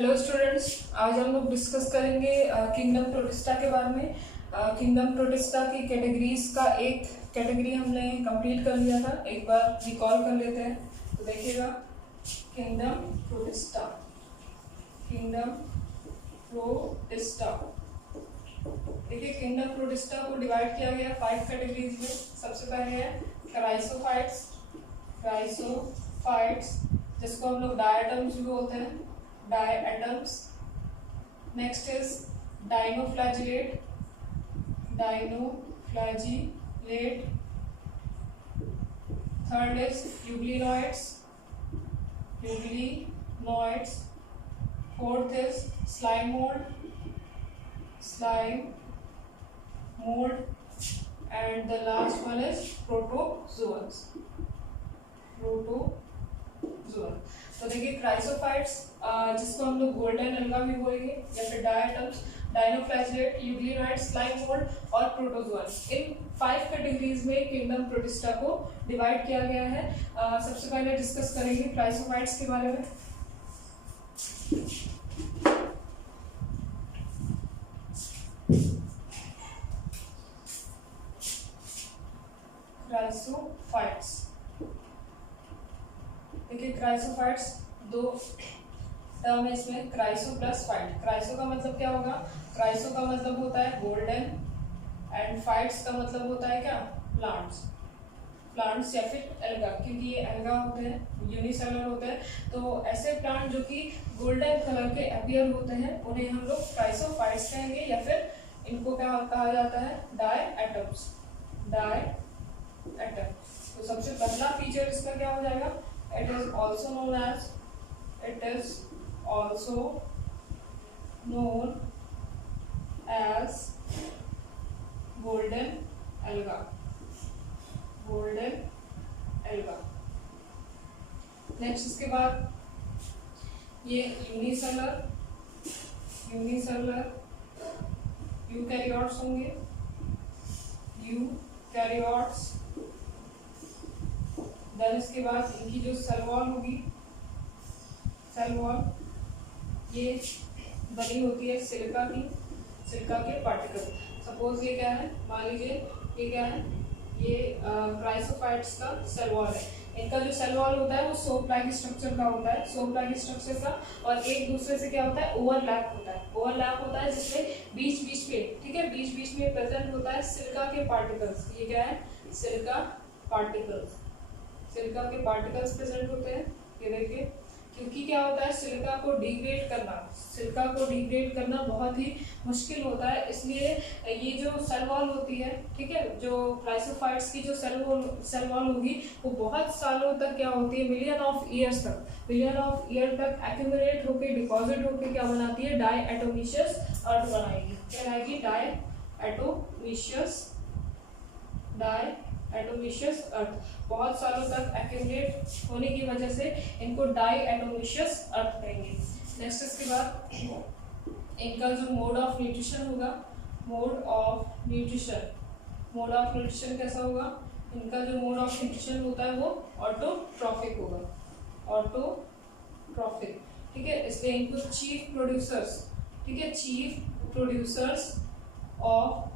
Hello students, आज हम लोग डिस्कस करेंगे किंगडम प्रोटिस्टा के बारे में। किंगडम प्रोटिस्टा की कैटेगरीज का एक कैटेगरी हमने कंप्लीट कर लिया था, एक बार रिकॉल कर लेते हैं। तो देखिएगा, किंगडम प्रोटिस्टा, किंगडम प्रोटिस्टा। देखिए, किंगडम प्रोटिस्टा को डिवाइड किया गया 5 कैटेगरीज में। सबसे पहले है क्राइसोफाइट्स, क्राइसोफाइट्स जिसको हम लोग डायटम्स भी बोलते हैं, diatoms. Next is dinoflagellate, dinoflagellate. Third is euglenoids, euglenoids. Fourth is slime mould, slime mould. And the last one is protozoans, protozoan. तो देखिए, क्राइसोफाइट्स जिसको हम लोग गोल्डन अलगा भी बोलेंगे, या फिर डायटम्स, डाइनोफ्लैजिलेट, यूग्लिनोइड्स, स्लाइम मोल्ड और प्रोटोजोअन। इन 5 कैटेगरीज में किंगडम प्रोटिस्टा को डिवाइड किया गया है। सबसे पहले डिस्कस करेंगे क्राइसोफाइट्स के बारे में। क्राइसोफाइट्स, देखिए क्राइसोफाइट्स दो टर्म है इसमें, क्राइसो प्लस फाइट। क्राइसो का मतलब क्या होगा? क्राइसो का मतलब होता है गोल्डन, एंड फाइट्स का मतलब होता है क्या? प्लांट्स, प्लांट्स या फिर एल्गा, क्योंकि ये एल्गा होते हैं, यूनिसेलुलर होते हैं। तो ऐसे प्लांट जो कि गोल्डन कलर के अपीयर होते हैं उन्हें हम लोग क्राइसोफाइट्स कहेंगे, या फिर इनको क्या कहा जाता है? डायएटम्स, डायएटम। तो सबसे पहला फीचर इसका क्या हो जाएगा? It is also known as golden alga, golden alga। Next इसके बाद ये यूनिसेलुलर यूकैरियोट्स होंगे, यूकैरियोट्स। देन इसके बाद इनकी जो सेल वॉल होगी, सेल वॉल ये बनी होती है सिलिका की, सिलिका के पार्टिकल। सपोज ये क्या है, मान लीजिए ये क्या है, ये क्राइसोफाइट्स का सेल वॉल है। इनका जो सेल वॉल होता है वो सोप लाइक स्ट्रक्चर का होता है, सोप लाइक स्ट्रक्चर का, और एक दूसरे से क्या होता है? ओवरलैप होता है, ओवरलैप होता है, जिसमें बीच बीच में, ठीक है, बीच बीच में प्रेजेंट होता है सिलिका के पार्टिकल्स। ये क्या है? सिलिका पार्टिकल्स, सिलिका के पार्टिकल्स प्रेजेंट होते हैं। ये देखिए, क्योंकि क्या होता है, सिलिका को डिग्रेड करना, सिलिका को डिग्रेड करना बहुत ही मुश्किल होता है, इसलिए ये जो सेल वॉल होती है, ठीक है, जो क्राइसोफाइट्स की जो सेल वॉल होगी वो बहुत सालों तक क्या होती है, मिलियन ऑफ ईयर्स तक एक्यूमुलेट होकर, डिपॉजिट होकर क्या बनाती है? डायएटोमिशियस अर्थ बनाएगी। क्या बनाएगी? डायएटोमिशियस अर्थ। बहुत सालों तक एक्यूमुलेट होने की वजह से इनको डायएटोमिशियस अर्थ कहेंगे। नेक्स्ट इसके बाद इनका जो मोड ऑफ न्यूट्रिशन होगा, मोड ऑफ न्यूट्रिशन कैसा होगा? इनका जो मोड ऑफ न्यूट्रिशन होता है वो ऑटोट्रॉफिक होगा, ऑटोट्रॉफिक, ठीक है। इसलिए इनको चीफ प्रोड्यूसर्स, ठीक है, चीफ प्रोड्यूसर्स ऑफ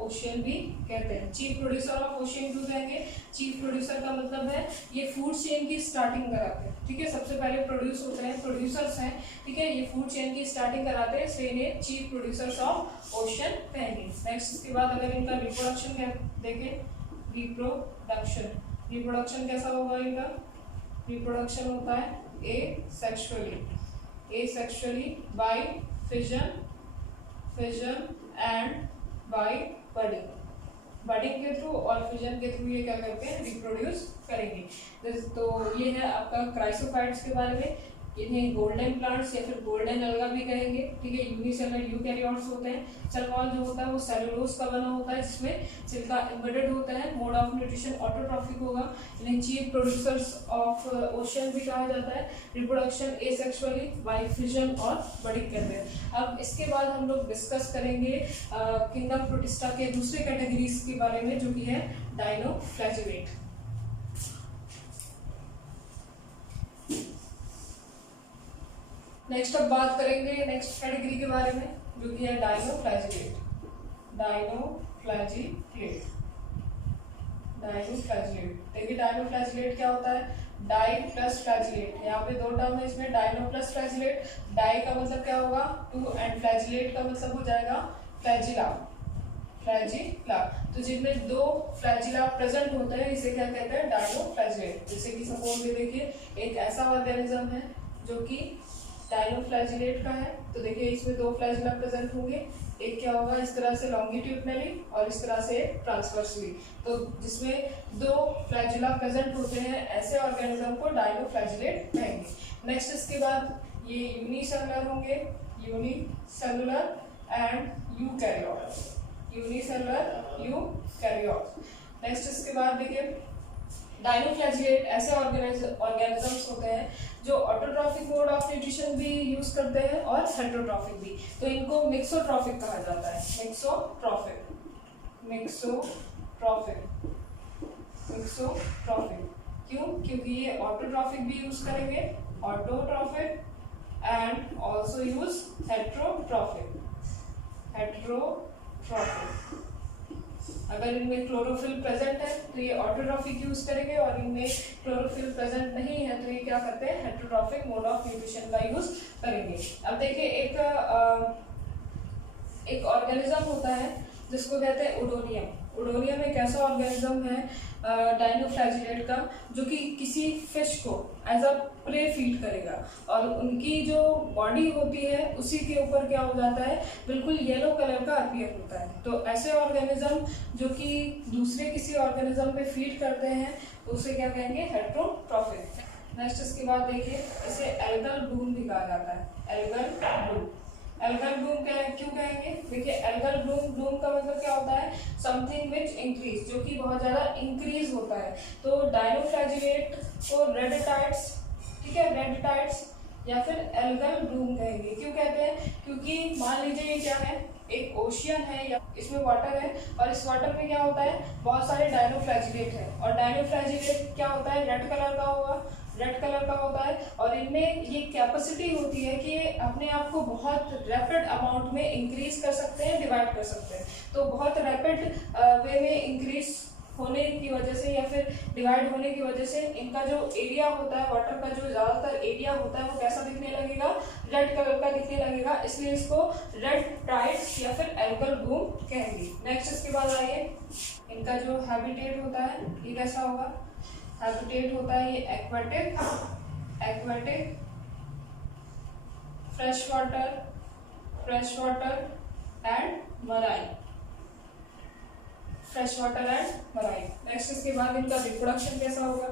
ओशियन भी कहते हैं। चीफ प्रोड्यूसर ऑफ ओशियन क्यों कहेंगे? चीफ प्रोड्यूसर का मतलब है ये फूड चेन की स्टार्टिंग कराते हैं, ठीक है, सबसे पहले प्रोड्यूस होते हैं, प्रोड्यूसर्स हैं, ठीक है, ये फूड चेन की स्टार्टिंग कराते हैं, इसलिए इन्हें चीफ प्रोड्यूसर्स ऑफ ओशियन कहेंगे। नेक्स्ट इसके बाद अगर इनका रिप्रोडक्शन देखें, रिप्रोडक्शन कैसा होगा इनका? रिप्रोडक्शन होता है asexually by fission and by budding के थ्रू और फिजन के थ्रू ये क्या करते हैं? रिप्रोड्यूस करेंगे। तो ये है आपका क्राइसोफाइट्स के बारे में। इन्हें गोल्डन प्लांट्स या फिर गोल्डन अलगा भी कहेंगे, ठीक है। यूनिसेलुलर यूकैरियोट्स होते हैं। सेल वॉल जो होता है वो सेलुलोज का बना होता है, जिसमें सिलिका एम्बेडेड होता है। मोड ऑफ न्यूट्रिशन ऑटोट्रॉफिक होगा। इन्हें चीफ प्रोड्यूसर्स ऑफ ओशियन भी कहा जाता है। रिप्रोडक्शन एसेक्सुअली बाय फिजन और बडिंग कहते हैं। अब इसके बाद हम लोग डिस्कस करेंगे किंगडम प्रोटिस्टा के दूसरे कैटेगरीज के बारे में, जो कि है डाइनोफ्लैजिलेट। नेक्स्ट अब बात करेंगे नेक्स्ट कैटेगरी के बारे में, जो कि है डायनोफ्लैजिलेट। डायनोफ्लैजिलेट देखिए डायनोफ्लैजिलेट क्या होता है, डाई प्लस फ्लैजिलेट। यहाँ पे दो टर्म है इसमें, डायनो प्लस फ्लैजिलेट। डाई का मतलब क्या होगा, टू, एंड फ्लैजिलेट का मतलब हो जाएगा फ्लैजिला। तो जिनमें दो फ्लैजिला प्रेजेंट होते हैं इसे क्या कहते हैं, डायनोफ्लैजिलेट। जैसे कि सपोज ये देखिए एक ऐसा ऑर्गेनिज्म है जो कि डायनोफ्लैजिलेट का है, तो देखिए इसमें दो फ्लैजिला प्रेजेंट होंगे, एक क्या होगा इस तरह से लॉन्गिट्यूडनली और इस तरह से ट्रांसवर्सली। तो जिसमें दो फ्लैजिला प्रेजेंट होते हैं ऐसे ऑर्गेनिज्म को डायनोफ्लैजिलेट कहेंगे। नेक्स्ट इसके बाद ये यूनिसेलुलर होंगे, यूनिसेलुलर एंड यूकैरियोट। नेक्स्ट इसके बाद देखिए डायनोफ्लैजिलेट ऐसे ऑर्गेनिजम्स होते हैं जो ऑटोट्रॉफिक मोड ऑफ न्यूट्रिशन भी यूज करते हैं और हेटेरोट्रॉफिक भी, तो इनको मिक्सोट्रॉफिक कहा जाता है। मिक्सोट्रॉफिक क्यों, क्योंकि ये ऑटोट्रॉफिक भी यूज करेंगे, autotrophic and also use heterotrophic. अगर इनमें क्लोरोफिल प्रेजेंट है तो ये ऑटोट्रॉफिक यूज करेंगे, और इनमें क्लोरोफिल प्रेजेंट नहीं है तो ये क्या करते हैं, हेटेरोट्रॉफिक मोड ऑफ न्यूट्रिशन का यूज करेंगे। अब देखिए एक ऑर्गेनिज्म होता है जिसको कहते हैं उडोनियम। उडोनियम एक ऐसा ऑर्गेनिज्म है डायनोफ्लैजिलेट का जो कि किसी फिश को एज अ प्रे फीड करेगा, और उनकी जो बॉडी होती है उसी के ऊपर क्या हो जाता है, बिल्कुल येलो कलर का अपीयर होता है। तो ऐसे ऑर्गेनिज्म जो कि दूसरे किसी ऑर्गेनिज्म पे फीड करते हैं तो उसे क्या कहेंगे, हेटेरोट्रॉफिक। नेक्स्ट इसके बाद देखिए इसे एल्गल ब्लूम भी कहा जाता है। एल्गल ब्लूम क्यों कहेंगे, देखिए एल्गल ब्लूम का मतलब क्या होता है, समथिंग विच इंक्रीज, जो कि बहुत ज्यादा इंक्रीज होता है। तो डायनोफ्लैजिलेट को रेडिटाइट्स, ठीक है, रेडिटाइट्स या फिर एल्गल ब्लूम कहेंगे। क्यों कहते हैं, क्योंकि मान लीजिए ये क्या है, एक ओशियन है या इसमें वाटर है, और इस वाटर में क्या होता है, बहुत सारे डायनोफ्लैजिलेट है, और डायनोफ्लैजिलेट क्या होता है, रेड कलर का होता है, और इनमें ये कैपेसिटी होती है कि ये अपने आप को बहुत रैपिड अमाउंट में इंक्रीज कर सकते हैं, डिवाइड कर सकते हैं। तो बहुत रैपिड वे में इंक्रीज होने की वजह से या फिर डिवाइड होने की वजह से इनका जो एरिया होता है, वाटर का जो ज्यादातर एरिया होता है वो कैसा दिखने लगेगा, रेड कलर का दिखने लगेगा, इसलिए इसको रेड टाइड्स या फिर एल्गल ब्लूम कहेंगे। नेक्स्ट इसके बाद आइए, इनका जो हैबिटेट होता है ये कैसा होगा, हैबिटेट होता है ये aquatic, fresh water and marine. Next इसके बाद इनका रिप्रोडक्शन कैसा होगा,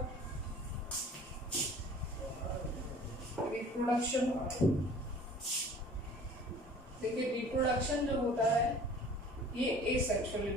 देखिए रिप्रोडक्शन जो होता है ये एसेक्सुअली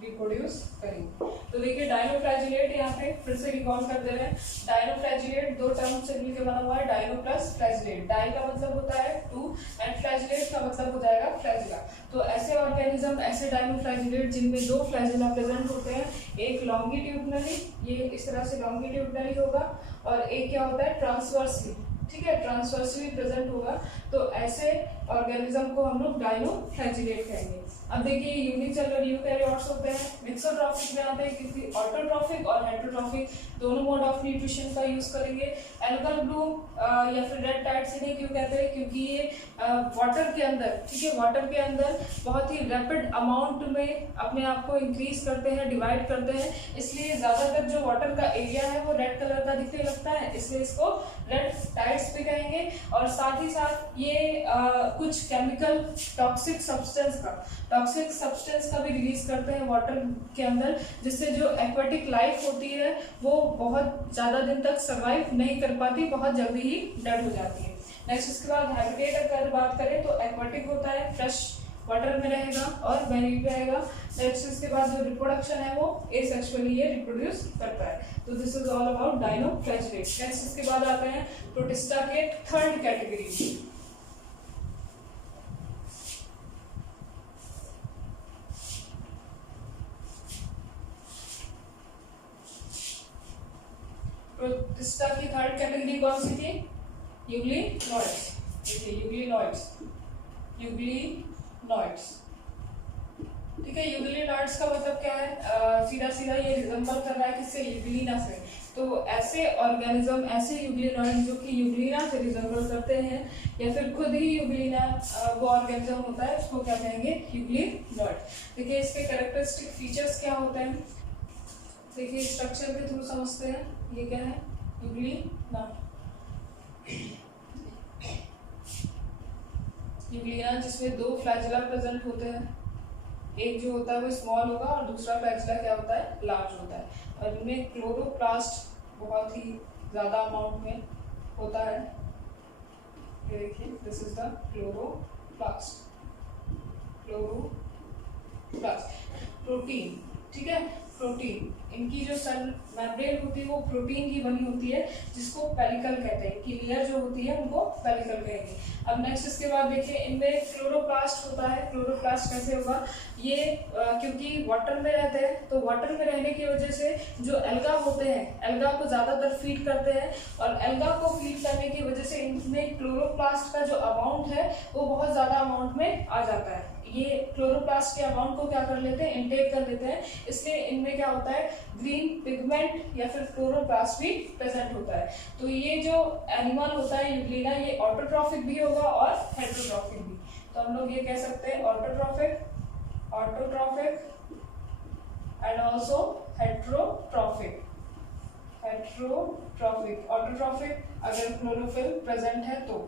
रिप्रोड्यूस करेंगे। तो देखिए डायनोफ्लैजिलेट यहाँ पे फिर से रिकॉल कर दे रहे हैं, डायनोफ्लैजिलेट दो टर्म से मिलकर बना हुआ है, डायनो प्लस फ्लैजिलेट। डाई का मतलब होता है टू एंड फ्लैजिलेट का मतलब हो जाएगा फ्लैजिला। तो ऐसे ऑर्गेनिज्म, ऐसे डायनोफ्लैजिलेट जिनमें दो फ्लैजिला प्रेजेंट होते हैं, एक लॉन्गिट्यूडनली, ये इस तरह से लॉन्गिट्यूडनली होगा, और एक क्या होता है ट्रांसवर्सली, ठीक है, ट्रांसवर्सली प्रेजेंट होगा। तो ऐसे ऑर्गेनिज्म को हम लोग डायनोफ्लैजिलेट कहेंगे। अब देखिए यूनिसेलुलर यूकैरियोट्स होते हैं, मिक्सोट्रॉफिक में आते हैं क्योंकि ऑटोट्रॉफिक और हेटेरोट्रॉफिक दोनों मोड ऑफ न्यूट्रिशन का यूज करेंगे। एल्गल ब्लूम या फिर रेड टाइड्स इन्हें क्यों कहते हैं, क्योंकि ये वाटर के अंदर, ठीक है, वाटर के अंदर बहुत ही रैपिड अमाउंट में अपने आप को इंक्रीज करते हैं, डिवाइड करते हैं, इसलिए ज्यादातर जो वाटर का एरिया है वो रेड कलर का दिखने लगता है, इसलिए इसको रेड टाइड्स भी कहेंगे। और साथ ही साथ ये कुछ केमिकल टॉक्सिक सब्सटेंस का भी रिलीज करते हैं वाटर के अंदर, जिससे जो एक्वाटिक लाइफ होती है वो बहुत ज्यादा दिन तक सर्वाइव नहीं कर पाती, बहुत जल्दी ही डेड हो जाती है। नेक्स्ट इसके बाद हैबिटेट अगर बात करें तो एक्वाटिक होता है, फ्रेश वाटर में रहेगा और मैरीन रहेगा। नेक्स्ट इसके बाद जो रिप्रोडक्शन है वो एसेक्सुअली ये रिप्रोड्यूस करता है। तो this is all about dinoflagellate. Next इसके बाद आते हैं प्रोटिस्टा के थर्ड कैटेगरी। प्रोटिस्टा की थर्ड कैटेगरी कौन सी थी? यूग्लिनॉइड्स। देखिए यूग्लिनॉइड्स, यूग्लिनॉइड्स, ठीक है। यूग्लिनॉइड्स का मतलब क्या है? सीधा सीधा ये रिजेंबल कर रहा है किससे? यूग्लिना से। तो ऐसे ऑर्गेनिज्म, ऐसे यूग्लिनॉइड जो कि यूग्लिना से रिजेंबल करते हैं या फिर खुद ही यूग्लिना वो ऑर्गेनिज्म होता है, उसको क्या कहेंगे? यूग्लिनॉइड। देखिए इसके कैरेक्टरिस्टिक फीचर्स क्या होते हैं, देखिए स्ट्रक्चर के थ्रू समझते हैं। ये क्या है? यूग्लिना। यूग्लिना जिसमें दो फ्लैजिला प्रेजेंट होते हैं, एक जो होता है वो स्मॉल होगा और दूसरा फ्लैजिला क्या होता है? लार्ज होता है। और इनमें क्लोरोप्लास्ट बहुत ही ज़्यादा अमाउंट में होता है। ये देखिए this is the chloroplast. Protein, ठीक है, प्रोटीन। इनकी जो सेल मेम्ब्रेन होती है वो प्रोटीन की बनी होती है, जिसको पेलिकल कहते हैं। इनकी लेयर जो होती है उनको पेलिकल कहेंगे। अब नेक्स्ट इसके बाद देखिए इनमें क्लोरोप्लास्ट होता है। क्लोरोप्लास्ट कैसे होगा? ये क्योंकि वाटर में रहते हैं, तो वाटर में रहने की वजह से जो एल्गा होते हैं, एल्गा को ज़्यादातर फीड करते हैं, और एल्गा को फीड करने की वजह से इनमें क्लोरोप्लास्ट का जो अमाउंट है वो बहुत ज़्यादा अमाउंट में आ जाता है। ये क्लोरोप्लास्ट के अमाउंट को क्या कर लेते हैं? इनटेक कर लेते हैं। इसलिए इनमें क्या होता है? ग्रीन पिगमेंट या फिर क्लोरोप्लास्ट भी प्रेजेंट होता है। तो ये जो एनिमल होता है यूग्लिना, ये ऑटोट्रॉफिक भी होगा और हेटेरोट्रॉफिक भी। तो हम लोग ये कह सकते हैं autotrophic and also heterotrophic. Autotrophic अगर क्लोरोफिल प्रेजेंट है तो,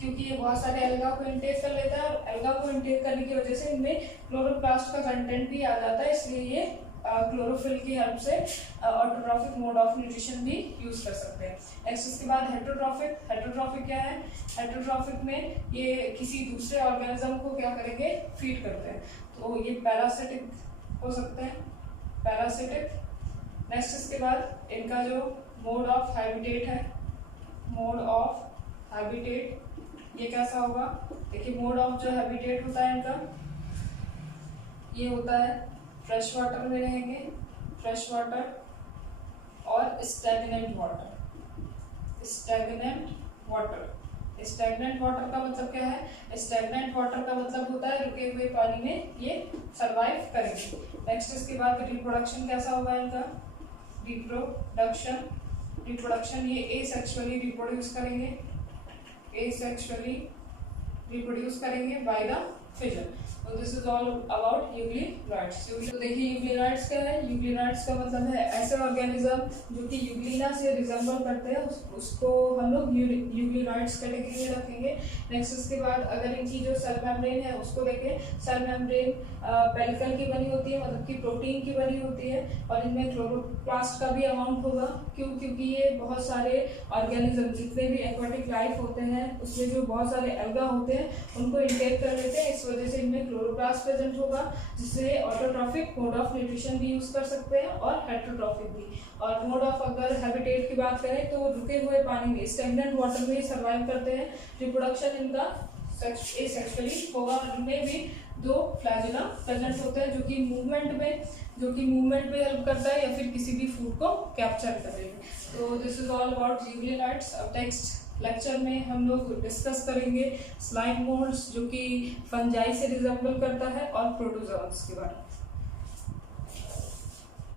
क्योंकि ये बहुत सारे एल्गा को इनटेक कर लेता है, और एल्गा को इनटेक करने की वजह से इनमें क्लोरोप्लास्ट का कंटेंट भी आ जाता है। इसलिए ये क्लोरोफिल की हेल्प से ऑटोट्रॉफिक मोड ऑफ न्यूट्रिशन भी यूज कर सकते हैं। नेक्स्ट इसके बाद हेटेरोट्रॉफिक क्या है? हेटेरोट्रॉफिक में ये किसी दूसरे ऑर्गेनिज्म को क्या करेंगे? फीड करते हैं। तो ये पैरासिटिक हो सकते हैं, पैरासिटिक। नेक्स्ट इसके बाद इनका जो मोड ऑफ हैबिटेट है, मोड ऑफ हैबिटेट ये कैसा होगा? देखिए मोड ऑफ जो हैबिटेट होता है इनका, ये होता है फ्रेश वाटर में रहेंगे, फ्रेश वाटर और स्टैग्नेंट वाटर। स्टैग्नेंट वाटर का मतलब क्या है? स्टैग्नेंट वाटर का मतलब होता है रुके हुए पानी में ये सरवाइव करेंगे। नेक्स्ट इसके बाद रिप्रोडक्शन कैसा होगा इनका? रिप्रोडक्शन ये एसेक्सुअली रिप्रोड्यूस करेंगे बाय द फिजन। तो this is all about euglenoids. तो देखिए यूग्लिनॉइड्स क्या है? यूग्लिनॉइड्स का मतलब है ऐसे ऑर्गेनिज्म जो कि यूग्लिना से रिजेंबल करते हैं, उसको हम लोग यूग्लिनॉइड्स कैटेगरी में रखेंगे। नेक्स्ट इसके बाद अगर इनकी जो सेल मेम्ब्रेन है उसको देखें, सेल मेम्ब्रेन पेलिकल की बनी होती है, मतलब कि प्रोटीन की बनी होती है, और इनमें क्लोरोप्लास्ट का भी अमाउंट होगा। क्यों? क्योंकि ये बहुत सारे ऑर्गेनिज्म जितने भी एक्वाटिक लाइफ होते हैं उसमें जो बहुत सारे एल्गा होते हैं उनको इनटेक कर लेते हैं। इस वजह से इनमें क्लोरोप्लास्ट प्रेजेंट होगा, जिससे ऑटोट्रॉफिक मोड ऑफ न्यूट्रिशन भी यूज कर सकते हैं और हेटेरोट्रॉफिक भी। और मोड ऑफ अगर हैबिटेट की बात करें तो रुके हुए पानी में, स्टैग्नेंट वाटर में सर्वाइव करते हैं। रिप्रोडक्शन इनका एसेक्सुअली होगा, इनमें भी दो फ्लैजिला प्रेजेंट होते हैं जो कि मूवमेंट में हेल्प करता है या फिर किसी भी फूड को कैप्चर करेगा। तो this is all about euglenoids. अब नेक्स्ट लेक्चर में हम लोग डिस्कस करेंगे स्लाइम मोल्ड्स जो कि फंजाई से रिजेंबल करता है, और प्रोटोजोआस के बारे में।